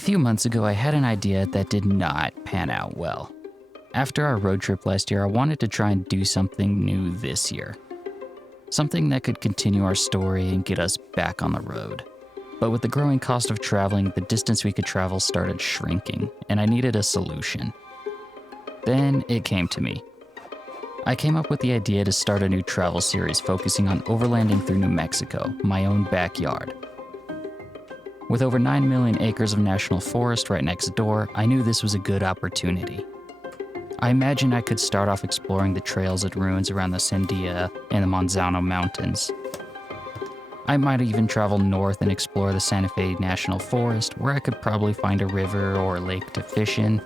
few months ago, I had an idea that did not pan out well. After our road trip last year, I wanted to try and do something new this year. Something that could continue our story and get us back on the road. But with the growing cost of traveling, the distance we could travel started shrinking, and I needed a solution. Then it came to me. I came up with the idea to start a new travel series focusing on overlanding through New Mexico, my own backyard. With over 9 million acres of national forest right next door, I knew this was a good opportunity. I imagined I could start off exploring the trails and ruins around the Sandia and the Manzano Mountains. I might even travel north and explore the Santa Fe National Forest, where I could probably find a river or a lake to fish in.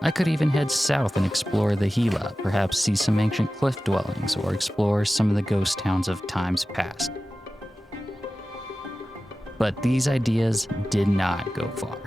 I could even head south and explore the Gila, perhaps see some ancient cliff dwellings or explore some of the ghost towns of times past. But these ideas did not go far.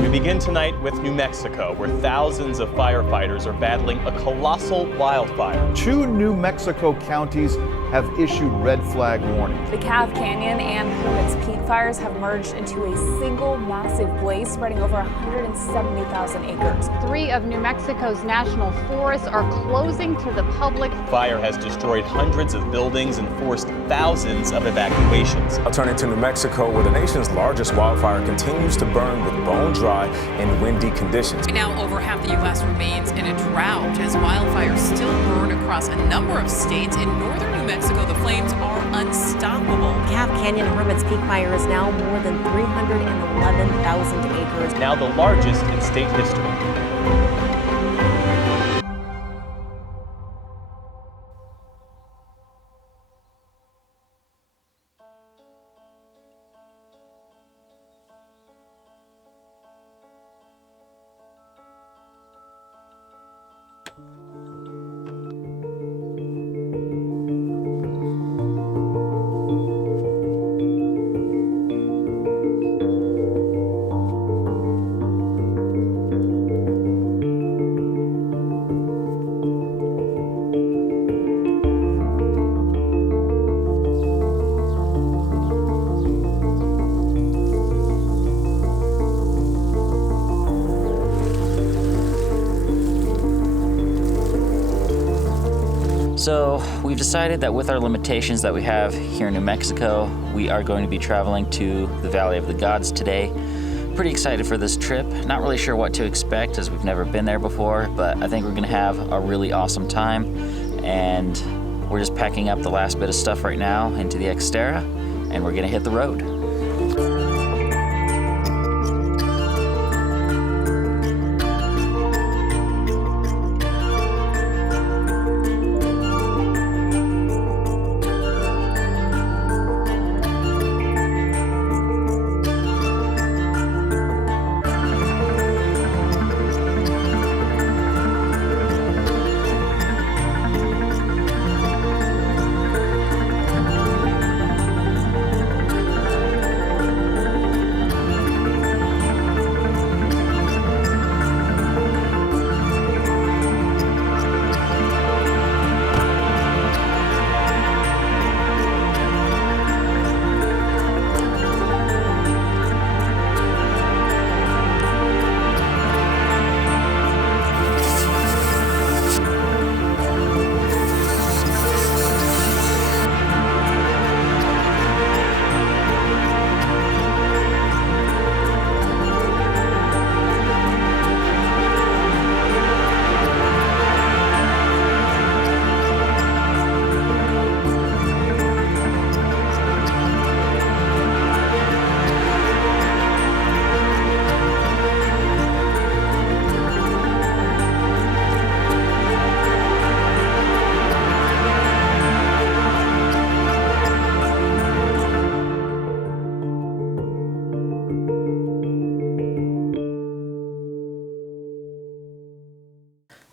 We begin tonight with New Mexico, where thousands of firefighters are battling a colossal wildfire. 2 New Mexico counties have issued red flag warnings. The Calf Canyon and Hermit's Peak fires have merged into a single massive blaze spreading over 170,000 acres. 3 of New Mexico's national forests are closing to the public. Fire has destroyed hundreds of buildings and forced thousands of evacuations. I'll turn into New Mexico, where the nation's largest wildfire continues to burn with bone dry and windy conditions. Right now, over half the U.S. remains in a drought as wildfires still burn across a number of states. In northern New Mexico, the flames are unstoppable. Calf Canyon Hermit's Peak fire is now more than 311,000 acres. Now the largest in state history. So we've decided that with our limitations that we have here in New Mexico, we are going to be traveling to the Valley of the Gods today. Pretty excited for this trip. Not really sure what to expect as we've never been there before, but I think we're gonna have a really awesome time. And we're just packing up the last bit of stuff right now into the Xterra, and we're gonna hit the road.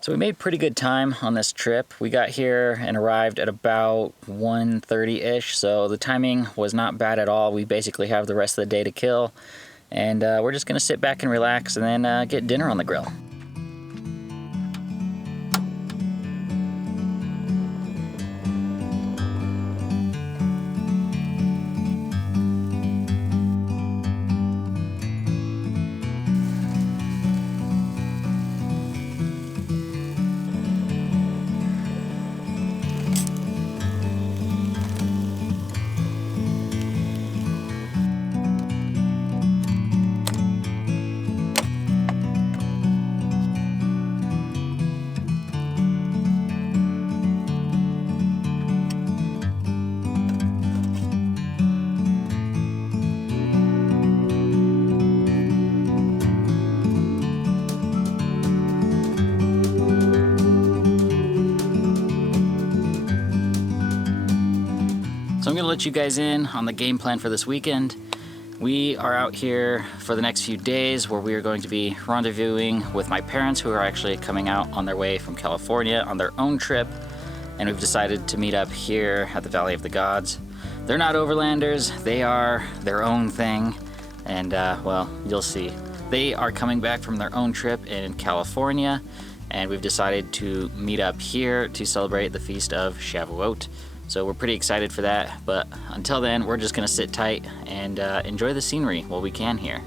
So we made pretty good time on this trip. We got here and arrived at about 1:30-ish, so the timing was not bad at all. We basically have the rest of the day to kill, and we're just gonna sit back and relax and then get dinner on the grill. let you guys in on the game plan for this weekend. We are out here for the next few days where we are going to be rendezvousing with my parents, who are actually coming out on their way from California on their own trip. And we've decided to meet up here at the Valley of the Gods. They're not overlanders, they are their own thing. And well, you'll see. They are coming back from their own trip in California, and we've decided to meet up here to celebrate the feast of Shavuot. So we're pretty excited for that, but until then, we're just gonna sit tight and enjoy the scenery while we can here.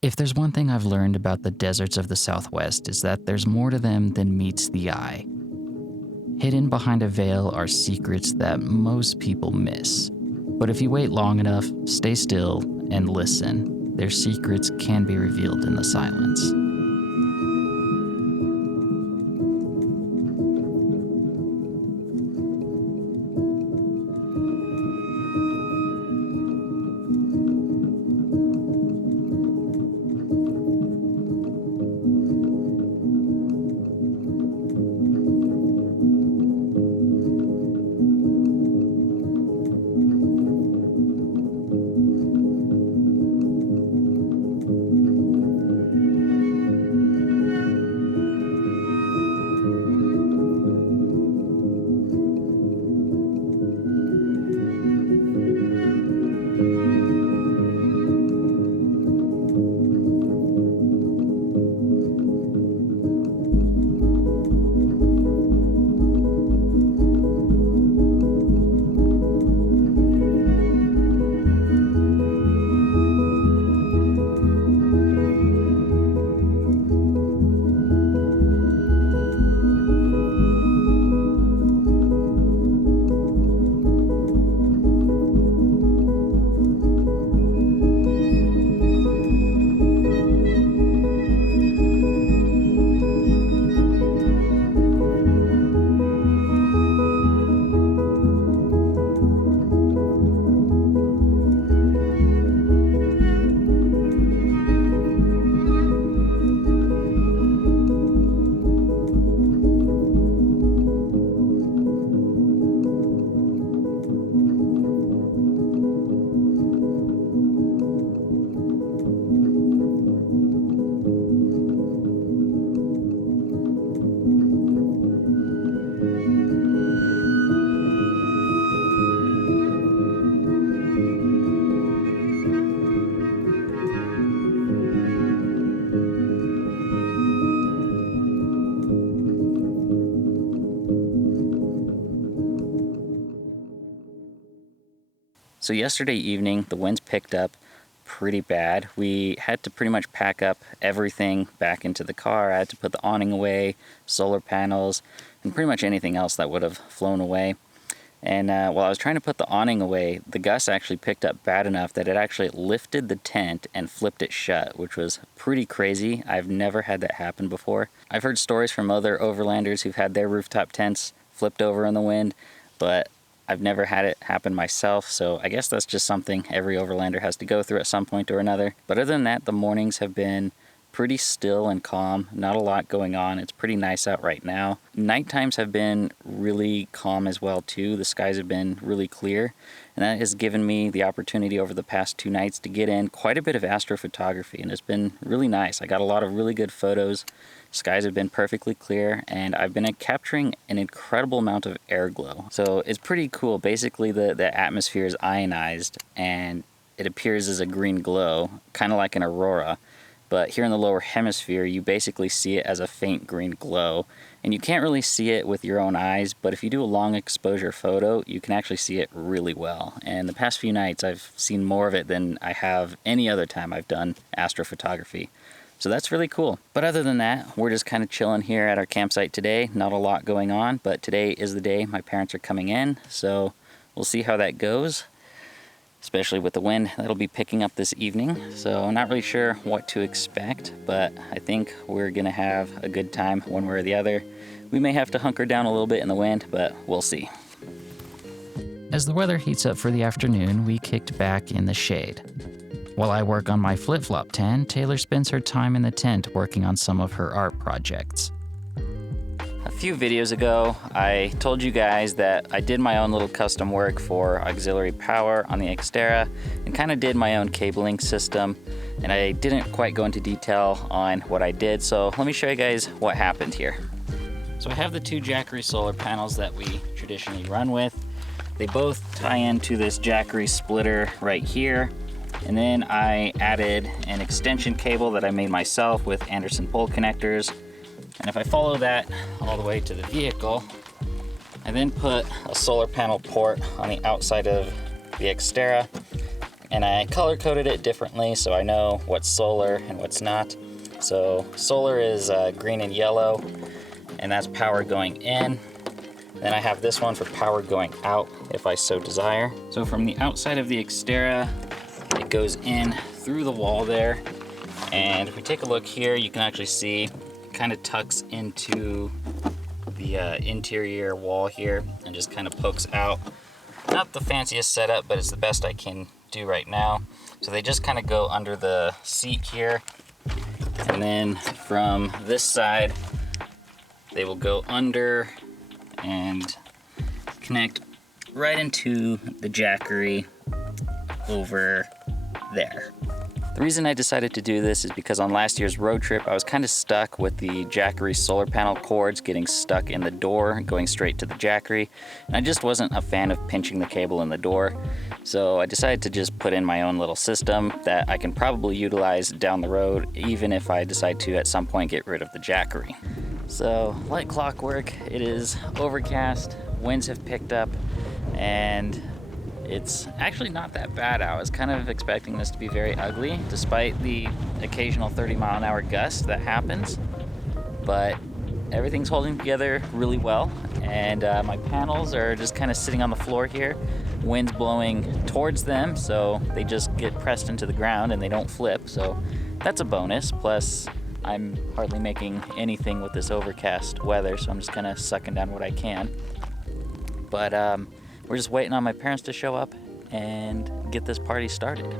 If there's one thing I've learned about the deserts of the Southwest, is that there's more to them than meets the eye. Hidden behind a veil are secrets that most people miss. But if you wait long enough, stay still, and listen, their secrets can be revealed in the silence. So yesterday evening, the winds picked up pretty bad. We had to pretty much pack up everything back into the car. I had to put the awning away, solar panels, and pretty much anything else that would have flown away. And while I was trying to put the awning away, the gusts actually picked up bad enough that it actually lifted the tent and flipped it shut, which was pretty crazy. I've never had that happen before. I've heard stories from other overlanders who've had their rooftop tents flipped over in the wind, but I've never had it happen myself, so I guess that's just something every overlander has to go through at some point or another. But other than that, the mornings have been pretty still and calm, not a lot going on. It's pretty nice out right now. Night times have been really calm as well too. The skies have been really clear, and that has given me the opportunity over the past 2 nights to get in quite a bit of astrophotography, and it's been really nice. I got a lot of really good photos. Skies have been perfectly clear, and I've been capturing an incredible amount of air glow. So it's pretty cool. Basically, the atmosphere is ionized, and it appears as a green glow, kind of like an aurora. but here in the lower hemisphere, you basically see it as a faint green glow. And you can't really see it with your own eyes, but if you do a long exposure photo, you can actually see it really well. And the past few nights, I've seen more of it than I have any other time I've done astrophotography. So that's really cool. But other than that, we're just kind of chilling here at our campsite today. Not a lot going on, but today is the day my parents are coming in. So we'll see how that goes, especially with the wind that'll be picking up this evening. So I'm not really sure what to expect, but I think we're gonna have a good time one way or the other. We may have to hunker down a little bit in the wind, but we'll see. As the weather heats up for the afternoon, we kicked back in the shade. While I work on my flip-flop tent, Taylor spends her time in the tent working on some of her art projects. A few videos ago, I told you guys that I did my own little custom work for auxiliary power on the Xterra and kind of did my own cabling system, and I didn't quite go into detail on what I did, so let me show you guys what happened here. So I have the two Jackery solar panels that we traditionally run with. They both tie into this Jackery splitter right here. And then I added an extension cable that I made myself with Anderson pole connectors. And if I follow that all the way to the vehicle, I then put a solar panel port on the outside of the Xterra, and I color coded it differently so I know what's solar and what's not. So solar is green and yellow, and that's power going in. Then I have this one for power going out if I so desire. So from the outside of the Xterra, it goes in through the wall there, and if we take a look here, you can actually see it kind of tucks into the interior wall here and just kind of pokes out. Not the fanciest setup, but it's the best I can do right now. So they just kind of go under the seat here, and then from this side they will go under and connect right into the Jackery over there. The reason I decided to do this is because on last year's road trip, I was kind of stuck with the Jackery solar panel cords getting stuck in the door, going straight to the Jackery, and I just wasn't a fan of pinching the cable in the door. So I decided to just put in my own little system that I can probably utilize down the road, even if I decide to at some point get rid of the Jackery. So like clockwork, it is overcast, winds have picked up, and it's actually not that bad out. I was kind of expecting this to be very ugly, despite the occasional 30-mile-an-hour gust that happens. But everything's holding together really well, and my panels are just kind of sitting on the floor here. Wind's blowing towards them, so they just get pressed into the ground and they don't flip, so that's a bonus. Plus, I'm hardly making anything with this overcast weather, so I'm just kind of sucking down what I can. But we're just waiting on my parents to show up and get this party started.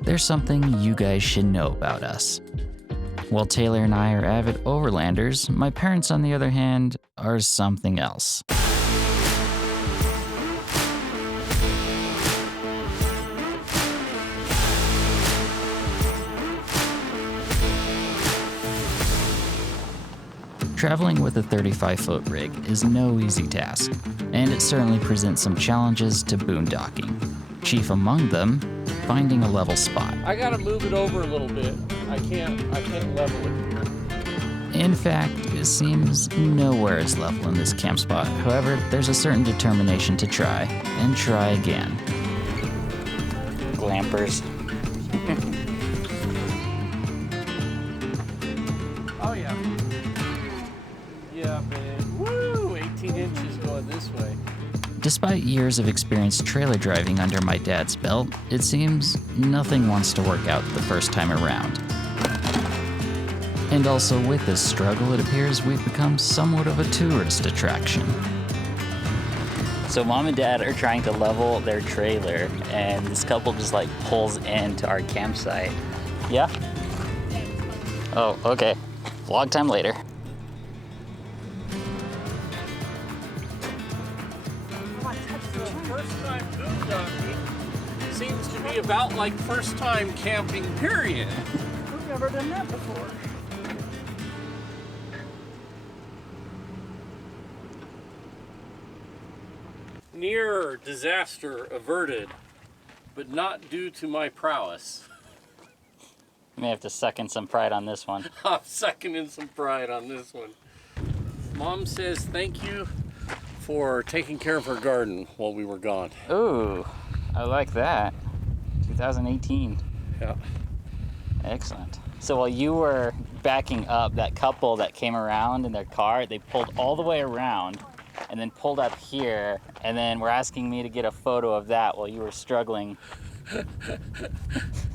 There's something you guys should know about us. While Taylor and I are avid overlanders, my parents, on the other hand, are something else. Traveling with a 35-foot rig is no easy task, and it certainly presents some challenges to boondocking. Chief among them, finding a level spot. I gotta move it over a little bit. I can't level it. In fact, it seems nowhere is level in this camp spot. However, there's a certain determination to try, and try again. Glampers. Oh yeah. Yeah, man. Woo! 18 inches going this way. Despite years of experience trailer driving under my dad's belt, it seems nothing wants to work out the first time around. And also with this struggle, it appears we've become somewhat of a tourist attraction. So mom and dad are trying to level their trailer, and this couple just like pulls into our campsite. Yeah? Oh, okay. Vlog time later. First time boondocking seems to be about like first time camping, period. We've never done that before. Near disaster averted, but not due to my prowess. You may have to suck in some pride on this one. I'm sucking in some pride on this one. Mom says thank you for taking care of her garden while we were gone. Ooh, I like that. 2018. Yeah. Excellent. So while you were backing up, that couple that came around in their car, they pulled all the way around and then pulled up here, and then were asking me to get a photo of that while you were struggling.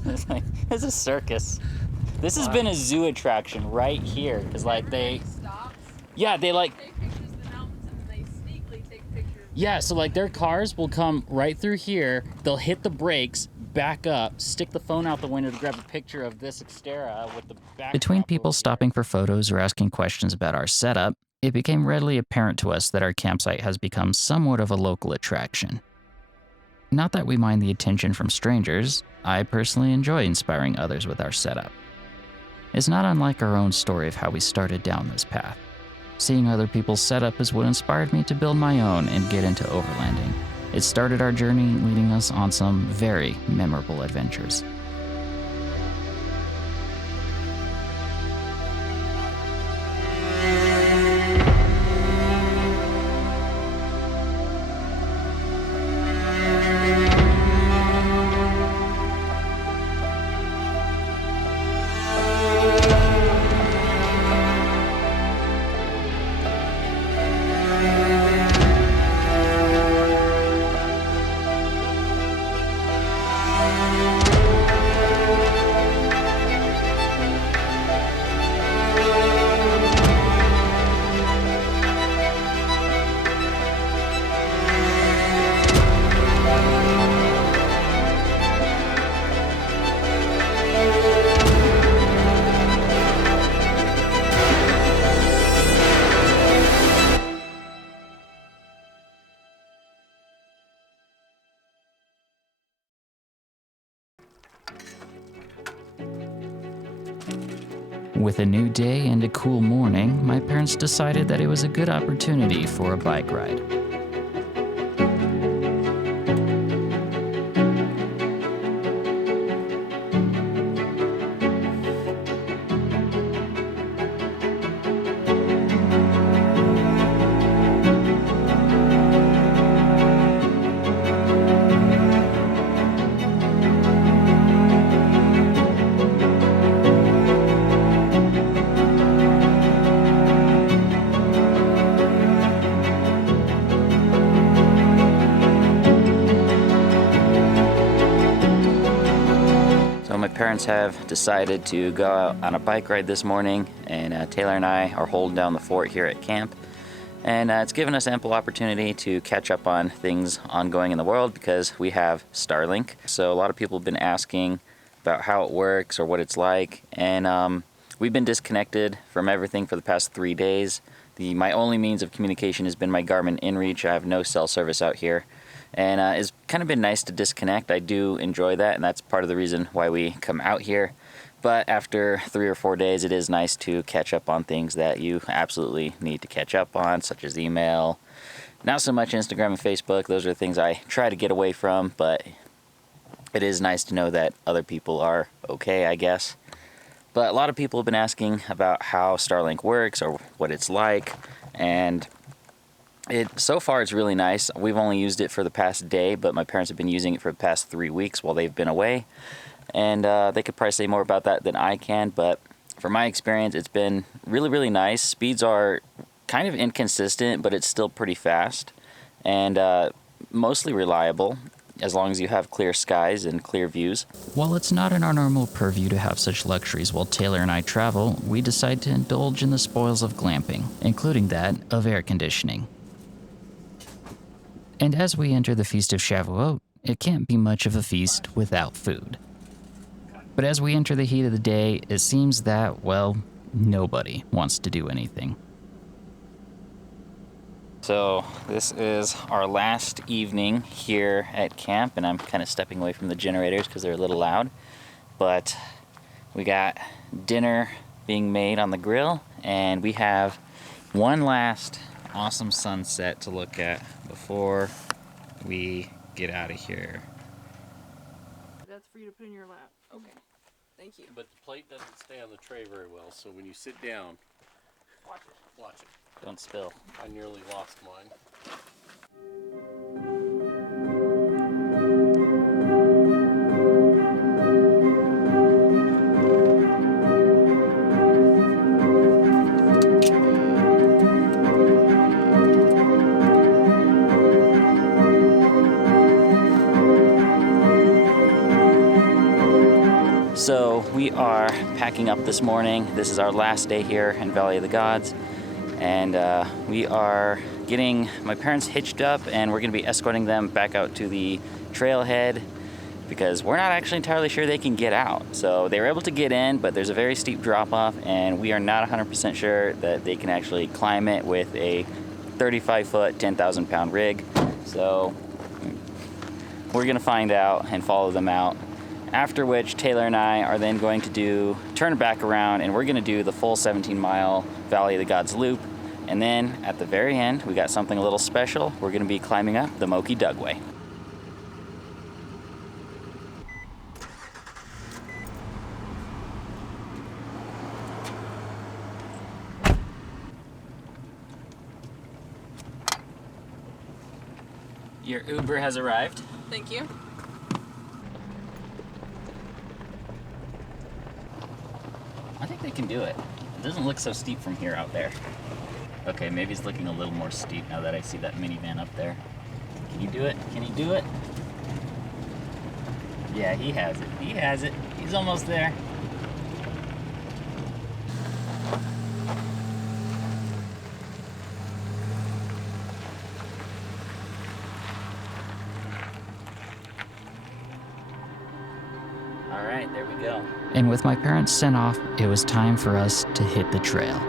It's like, it's a circus. This has been a zoo attraction right here, because like they like Take pictures of the mountains and then they sneakily take pictures. yeah, so like their cars will come right through here, they'll hit the brakes, back up, stick the phone out the window to grab a picture of this Xterra with the back. Between people stopping for photos or asking questions about our setup, it became readily apparent to us that our campsite has become somewhat of a local attraction. Not that we mind the attention from strangers, I personally enjoy inspiring others with our setup. It's not unlike our own story of how we started down this path. Seeing other people's setup is what inspired me to build my own and get into overlanding. It started our journey, leading us on some very memorable adventures. With a new day and a cool morning, my parents decided that it was a good opportunity for a bike ride. My parents have decided to go out on a bike ride this morning, and Taylor and I are holding down the fort here at camp. And it's given us ample opportunity to catch up on things ongoing in the world because we have Starlink. So a lot of people have been asking about how it works or what it's like. And we've been disconnected from everything for the past 3 days. My only means of communication has been my Garmin InReach. I have no cell service out here. And it's kind of been nice to disconnect. I do enjoy that, and that's part of the reason why we come out here. But after 3 or 4 days, it is nice to catch up on things that you absolutely need to catch up on, such as email. Not so much Instagram and Facebook. Those are things I try to get away from, but it is nice to know that other people are okay, I guess. But a lot of people have been asking about how Starlink works or what it's like, and so far it's really nice. We've only used it for the past day, but my parents have been using it for the past 3 weeks while they've been away. And they could probably say more about that than I can, but from my experience, it's been really, really nice. Speeds are kind of inconsistent, but it's still pretty fast and mostly reliable as long as you have clear skies and clear views. While it's not in our normal purview to have such luxuries while Taylor and I travel, we decide to indulge in the spoils of glamping, including that of air conditioning. And as we enter the Feast of Shavuot, it can't be much of a feast without food. But as we enter the heat of the day, it seems that, well, nobody wants to do anything. So this is our last evening here at camp, and I'm kind of stepping away from the generators because they're a little loud. But we got dinner being made on the grill, and we have one last awesome sunset to look at before we get out of here. That's for you to put in your lap. Okay. Thank you. But the plate doesn't stay on the tray very well, so when you sit down, watch it. Don't spill. I nearly lost mine. So we are packing up this morning. This is our last day here in Valley of the Gods. And we are getting my parents hitched up, and we're gonna be escorting them back out to the trailhead because we're not actually entirely sure they can get out. So they were able to get in, but there's a very steep drop off, and we are not 100% sure that they can actually climb it with a 35-foot, 10,000-pound rig. So we're gonna find out and follow them out. After which Taylor and I are then going to turn back around, and we're gonna do the full 17-mile Valley of the Gods loop. And then at the very end, we got something a little special. We're gonna be climbing up the Moki Dugway. Your Uber has arrived. Thank you. I think they can do it. It doesn't look so steep from here out there. Okay, maybe it's looking a little more steep now that I see that minivan up there. Can you do it? Can he do it? Yeah, he has it. He has it. He's almost there. All right, there we go. And with my parents sent off, it was time for us to hit the trail.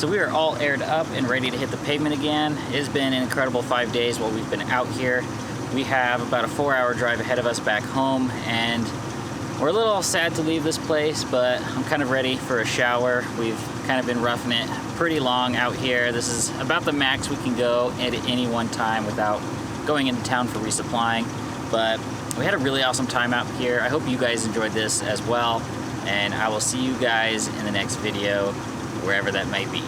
So we are all aired up and ready to hit the pavement again. It has been an incredible 5 days while we've been out here. We have about a 4-hour drive ahead of us back home, and we're a little sad to leave this place, but I'm kind of ready for a shower. We've kind of been roughing it pretty long out here. This is about the max we can go at any one time without going into town for resupplying. But we had a really awesome time out here. I hope you guys enjoyed this as well, and I will see you guys in the next video, wherever that may be.